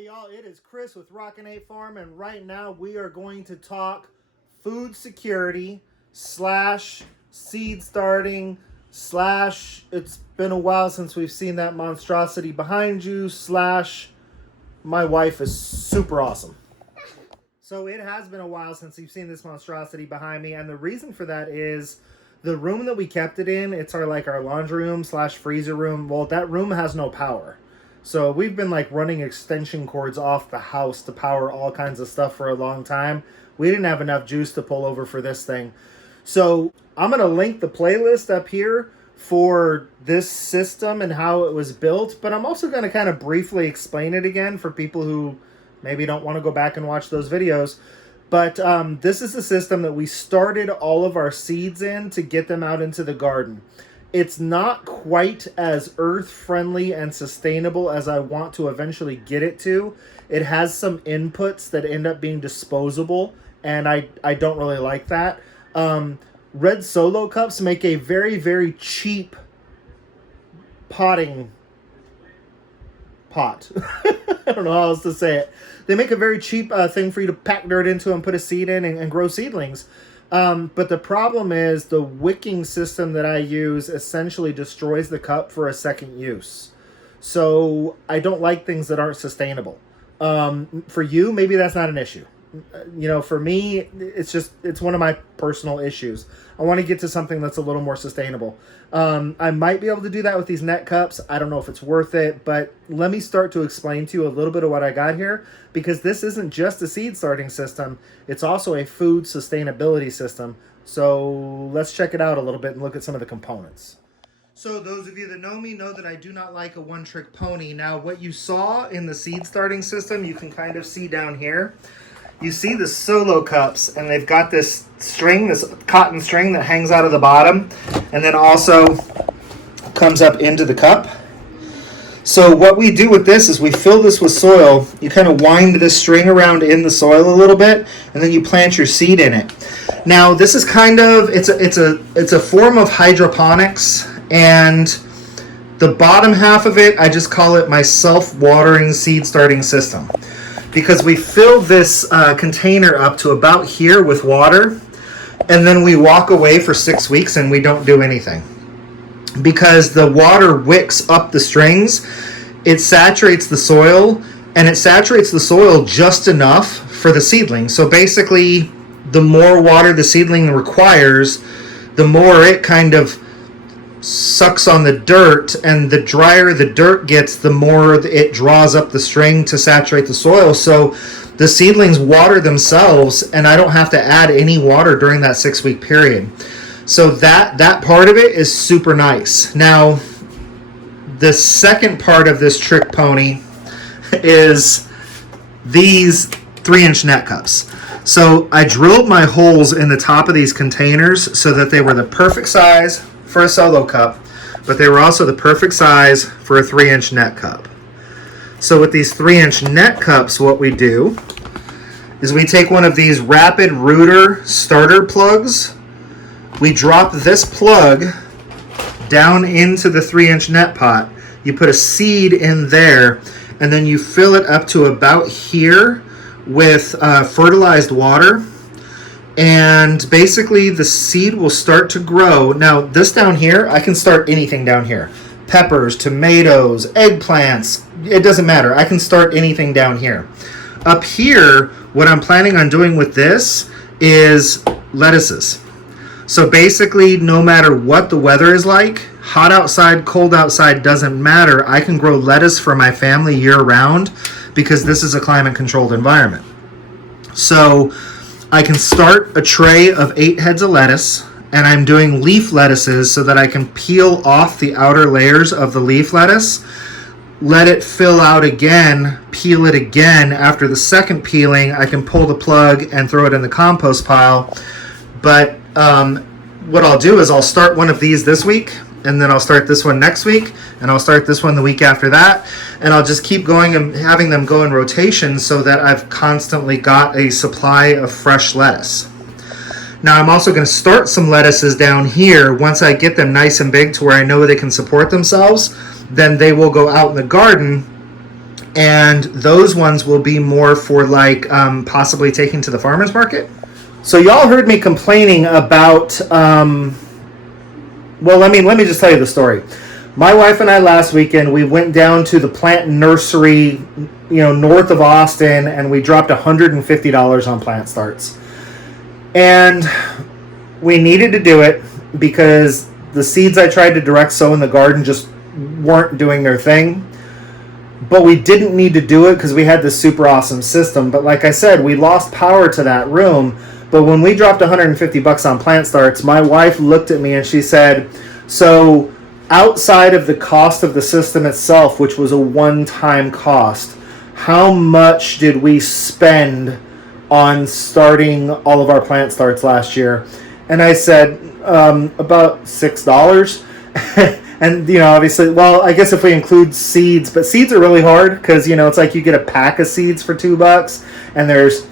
Hey y'all, it is Chris with Rockin Farm, and right now we are going to talk food security slash seed starting slash it's been a while since we've seen that monstrosity behind you slash my wife is super awesome. So it has been a while since you've seen this monstrosity behind me, and the reason for that is the room that we kept it in, it's our laundry room slash freezer room. Well, that room has no power. So we've been running extension cords off the house to power all kinds of stuff for a long time. We didn't have enough juice to pull over for this thing. So I'm going to link the playlist up here for this system and how it was built. But I'm also going to kind of briefly explain it again for people who maybe don't want to go back and watch those videos. But this is the system that we started all of our seeds in to get them out into the garden. It's not quite as earth-friendly and sustainable as I want to eventually get it to. It has some inputs that end up being disposable, and I don't really like that. Red Solo cups make a very, very cheap potting pot. I don't know how else to say it. They make a very cheap thing for you to pack dirt into and put a seed in and grow seedlings. But the problem is the wicking system that I use essentially destroys the cup for a second use. So I don't like things that aren't sustainable. For you, maybe that's not an issue. For me, it's one of my personal issues. I want to get to something that's a little more sustainable. I might be able to do that with these net cups. I don't know if it's worth it, but let me start to explain to you a little bit of what I got here, because this isn't just a seed starting system. It's also a food sustainability system. So let's check it out a little bit and look at some of the components. So those of you that know me know that I do not like a one-trick pony. Now, what you saw in the seed starting system, you can kind of see down here. You see the solo cups, and they've got this string, this cotton string that hangs out of the bottom, and then also comes up into the cup. So what we do with this is we fill this with soil. You kind of wind this string around in the soil a little bit, and then you plant your seed in it. Now, this is kind of, it's a form of hydroponics, and the bottom half of it, I just call it my self-watering seed starting system. Because we fill this container up to about here with water, and then we walk away for 6 weeks and we don't do anything. Because the water wicks up the strings, it saturates the soil, and it saturates the soil just enough for the seedling. So basically, the more water the seedling requires, the more it kind of sucks on the dirt, and the drier the dirt gets, the more it draws up the string to saturate the soil. So the seedlings water themselves, and I don't have to add any water during that 6 week period. So that part of it is super nice. Now, the second part of this trick pony is these 3-inch net cups. So I drilled my holes in the top of these containers so that they were the perfect size for a solo cup, but they were also the perfect size for a 3-inch net cup. So with these 3-inch net cups, what we do is we take one of these rapid rooter starter plugs. We drop this plug down into the 3-inch net pot. You put a seed in there, and then you fill it up to about here with fertilized water. And basically the seed will start to grow. Now this down here, I can start anything down here. Peppers, tomatoes, eggplants, it doesn't matter. I can start anything down here. Up here, what I'm planning on doing with this is lettuces. So basically, no matter what the weather is like, hot outside, cold outside, doesn't matter. I can grow lettuce for my family year round because this is a climate controlled environment. So I can start a tray of 8 heads of lettuce, and I'm doing leaf lettuces so that I can peel off the outer layers of the leaf lettuce, let it fill out again, peel it again. After the second peeling, I can pull the plug and throw it in the compost pile. But what I'll do is I'll start one of these this week, and then I'll start this one next week, and I'll start this one the week after that, and I'll just keep going and having them go in rotation so that I've constantly got a supply of fresh lettuce. Now I'm also going to start some lettuces down here. Once I get them nice and big to where I know they can support themselves, then they will go out in the garden And those ones will be more for like possibly taking to the farmer's market. So y'all heard me complaining about, well, let me just tell you the story. My wife and I last weekend, we went down to the plant nursery, north of Austin, and we dropped $150 on plant starts. And we needed to do it because the seeds I tried to direct sow in the garden just weren't doing their thing. But we didn't need to do it because we had this super awesome system. But like I said, we lost power to that room. But when we dropped $150 on plant starts, my wife looked at me and she said, so outside of the cost of the system itself, which was a one-time cost, how much did we spend on starting all of our plant starts last year? And I said, about $6. And, obviously, well, I guess if we include seeds, but seeds are really hard because, it's like you get a pack of seeds for $2 and there's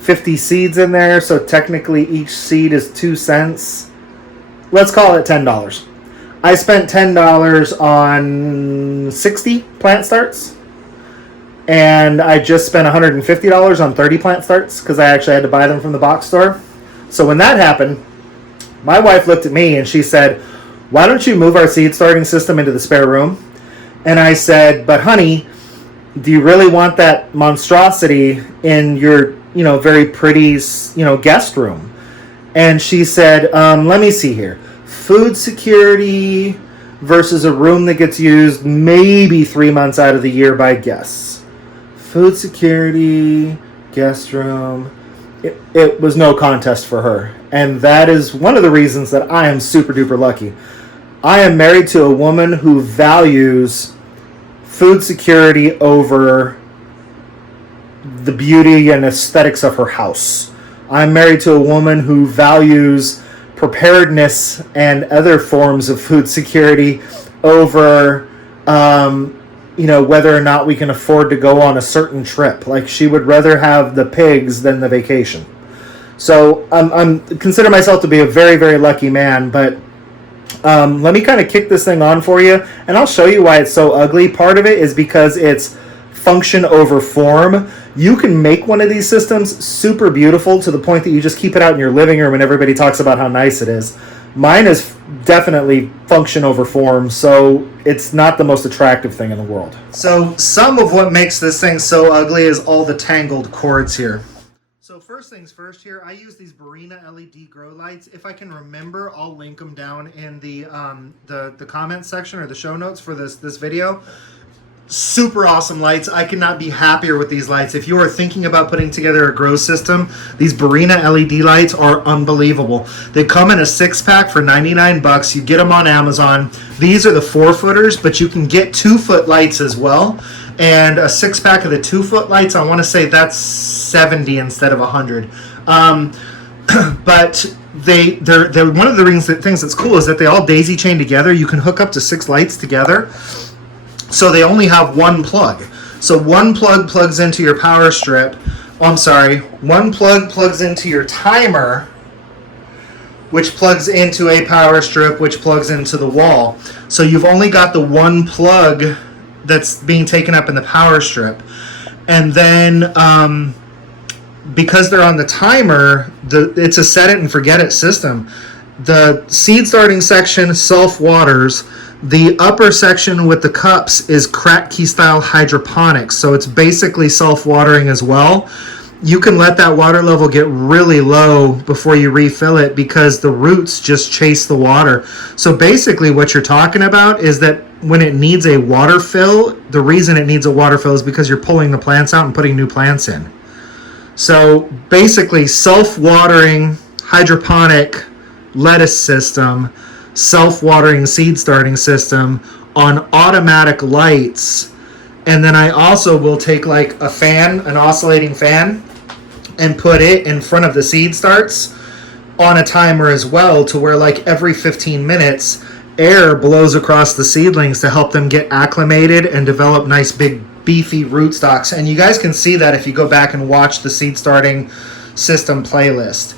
50 seeds in there. So technically each seed is 2 cents. Let's call it $10. I spent $10 on 60 plant starts. And I just spent $150 on 30 plant starts because I actually had to buy them from the box store. So when that happened, my wife looked at me and she said, why don't you move our seed starting system into the spare room? And I said, but honey, do you really want that monstrosity in your, very pretty, guest room? And she said, let me see here. Food security versus a room that gets used maybe 3 months out of the year by guests. Food security, guest room. It was no contest for her. And that is one of the reasons that I am super duper lucky. I am married to a woman who values food security over the beauty and aesthetics of her house. I'm married to a woman who values preparedness and other forms of food security over, whether or not we can afford to go on a certain trip. Like, she would rather have the pigs than the vacation. So I'm consider myself to be a very, very lucky man, but let me kind of kick this thing on for you, and I'll show you why it's so ugly. Part of it is because it's function over form. You can make one of these systems super beautiful to the point that you just keep it out in your living room and everybody talks about how nice it is. Mine is definitely function over form, so it's not the most attractive thing in the world. So some of what makes this thing so ugly is all the tangled cords here. So first things first here, I use these Barina LED grow lights. If I can remember, I'll link them down in the comment section or the show notes for this video. Super awesome lights. I could not be happier with these lights. If you are thinking about putting together a grow system, these Barina LED lights are unbelievable. They come in a 6-pack for $99. You get them on Amazon. These are the 4-footers, but you can get 2-foot lights as well. And a 6-pack of the 2-foot lights, I want to say that's $70 instead of $100. But they're one of the things that's cool is that they all daisy chain together. You can hook up to 6 lights together. So they only have one plug. So one plug plugs into your power strip. One plug plugs into your timer, which plugs into a power strip, which plugs into the wall. So you've only got the one plug that's being taken up in the power strip. And then because they're on the timer, it's a set it and forget it system. The seed starting section self-waters. The upper section with the cups is Kratky style hydroponics, so it's basically self-watering as well. You can let that water level get really low before you refill it because the roots just chase the water. So basically what you're talking about is that when it needs a water fill, the reason it needs a water fill is because you're pulling the plants out and putting new plants in. So basically self-watering hydroponic lettuce system, self-watering seed starting system on automatic lights. And then I also will take like a fan, an oscillating fan, and put it in front of the seed starts on a timer as well, to where like every 15 minutes air blows across the seedlings to help them get acclimated and develop nice big beefy rootstocks. And you guys can see that if you go back and watch the seed starting system playlist.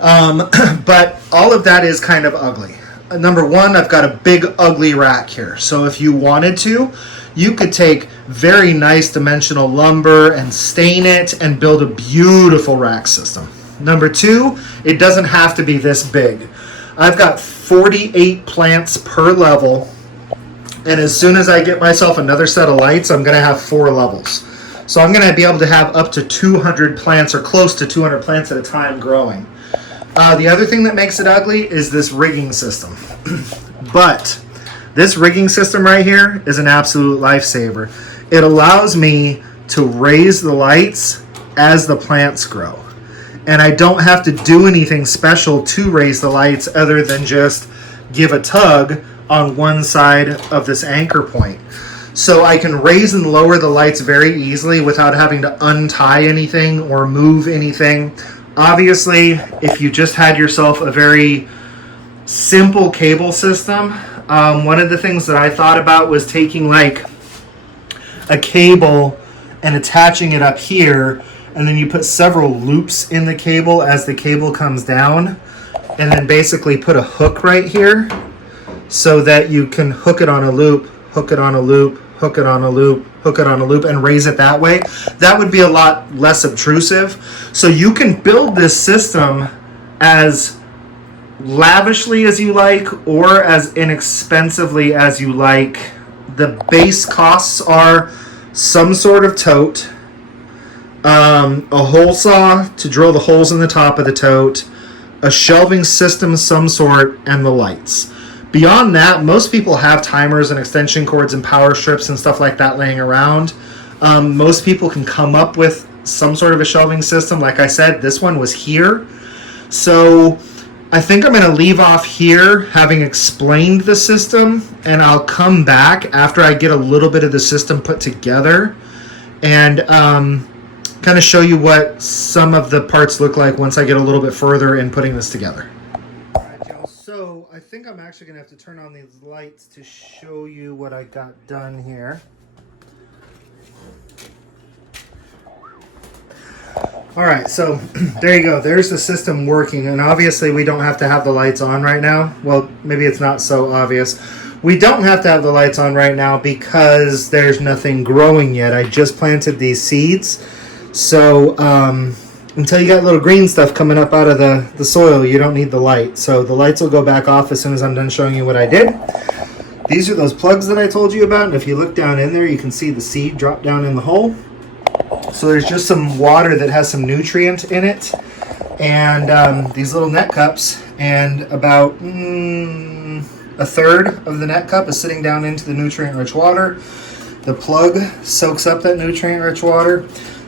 But all of that is kind of ugly. Number one, I've got a big ugly rack here. So if you wanted to, you could take very nice dimensional lumber and stain it and build a beautiful rack system. Number two, it doesn't have to be this big. I've got 48 plants per level, and as soon as I get myself another set of lights, I'm going to have 4 levels. So I'm going to be able to have up to 200 plants or close to 200 plants at a time growing. The other thing that makes it ugly is this rigging system. But this rigging system right here is an absolute lifesaver. It allows me to raise the lights as the plants grow. And I don't have to do anything special to raise the lights other than just give a tug on one side of this anchor point. So I can raise and lower the lights very easily without having to untie anything or move anything. Obviously, if you just had yourself a very simple cable system, one of the things that I thought about was taking like a cable and attaching it up here, and then you put several loops in the cable as the cable comes down, and then basically put a hook right here so that you can hook it on a loop, hook it on a loop, hook it on a loop, hook it on a loop, and raise it that way. That would be a lot less obtrusive. So you can build this system as lavishly as you like or as inexpensively as you like. The base costs are some sort of tote, a hole saw to drill the holes in the top of the tote, a shelving system of some sort, and the lights. Beyond that, most people have timers and extension cords and power strips and stuff like that laying around. Most people can come up with some sort of a shelving system. Like I said, this one was here. So I think I'm going to leave off here having explained the system, and I'll come back after I get a little bit of the system put together and kind of show you what some of the parts look like once I get a little bit further in putting this together. So I think I'm actually going to have to turn on these lights to show you what I got done here. All right, so there you go. There's the system working, and obviously we don't have to have the lights on right now. Well, maybe it's not so obvious. We don't have to have the lights on right now because there's nothing growing yet. I just planted these seeds. So until you got little green stuff coming up out of the soil, you don't need the light. So the lights will go back off as soon as I'm done showing you what I did. These are those plugs that I told you about, and if you look down in there, you can see the seed drop down in the hole. So there's just some water that has some nutrient in it, and these little net cups, and about a third of the net cup is sitting down into the nutrient-rich water. The plug soaks up that nutrient-rich water.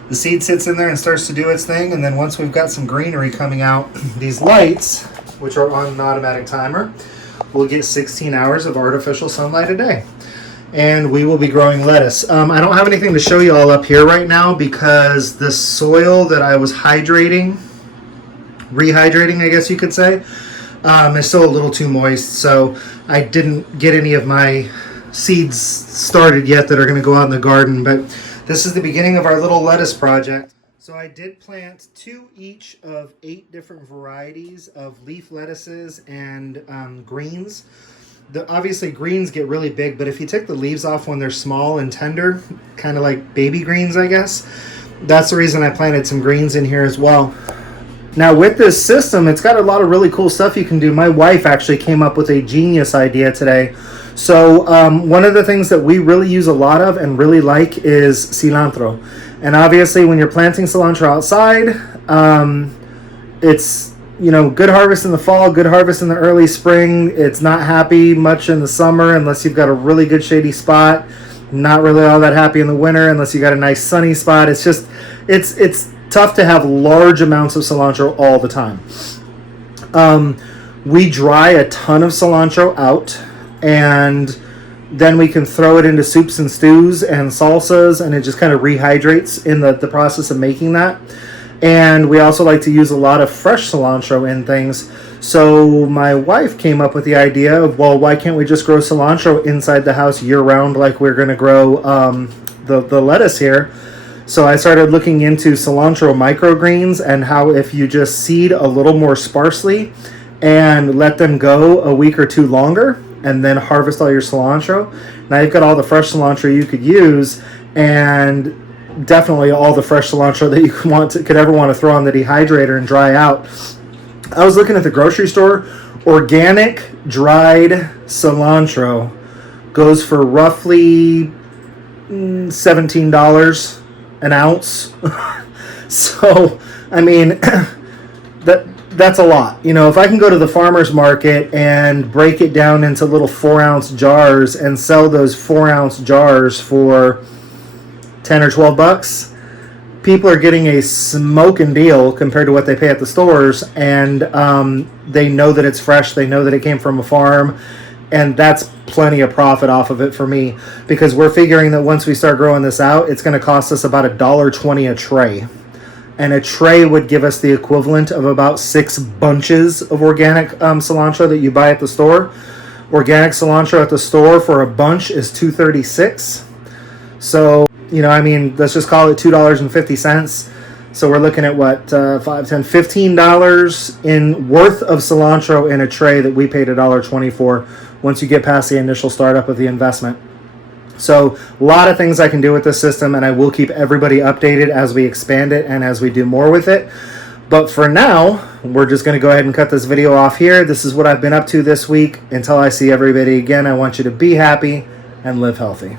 The seed sits in there and starts to do its thing, and then once we've got some greenery coming out, these lights, which are on an automatic timer, will get 16 hours of artificial sunlight a day. And we will be growing lettuce. I don't have anything to show you all up here right now because the soil that I was rehydrating, I guess you could say, is still a little too moist. So I didn't get any of my seeds started yet that are going to go out in the garden. But this is the beginning of our little lettuce project. So I did plant 2 each of 8 different varieties of leaf lettuces and greens. Obviously greens get really big, but if you take the leaves off when they're small and tender, kind of like baby greens, I guess, that's the reason I planted some greens in here as well. Now with this system, it's got a lot of really cool stuff you can do. My wife actually came up with a genius idea today. So one of the things that we really use a lot of and really like is cilantro. And obviously when you're planting cilantro outside, it's good harvest in the fall, good harvest in the early spring. It's not happy much in the summer unless you've got a really good shady spot. Not really all that happy in the winter unless you got a nice sunny spot. It's just, it's tough to have large amounts of cilantro all the time. We dry a ton of cilantro out, and then we can throw it into soups and stews and salsas, and it just kind of rehydrates in the process of making that. And we also like to use a lot of fresh cilantro in things. So my wife came up with the idea of, well, why can't we just grow cilantro inside the house year-round like we're going to grow the lettuce here? So I started looking into cilantro microgreens and how if you just seed a little more sparsely and let them go a week or 2 longer, and then harvest all your cilantro. Now you've got all the fresh cilantro you could use, and definitely all the fresh cilantro that you could ever want to throw on the dehydrator and dry out. I was looking at the grocery store. Organic dried cilantro goes for roughly $17 an ounce. So, I mean, that's a lot. You know, if I can go to the farmer's market and break it down into little 4-ounce jars and sell those 4-ounce jars for 10 or 12 bucks, people are getting a smoking deal compared to what they pay at the stores, and they know that it's fresh, they know that it came from a farm, and that's plenty of profit off of it for me, because we're figuring that once we start growing this out, it's going to cost us about $1.20 a tray, and a tray would give us the equivalent of about 6 bunches of organic cilantro that you buy at the store. Organic cilantro at the store for a bunch is $2.36. So, you know, I mean, let's just call it $2.50. So we're looking at what, $5, $10, $15 in worth of cilantro in a tray that we paid $1.20 for once you get past the initial startup of the investment. So a lot of things I can do with this system, and I will keep everybody updated as we expand it and as we do more with it. But for now, we're just going to go ahead and cut this video off here. This is what I've been up to this week. Until I see everybody again, I want you to be happy and live healthy.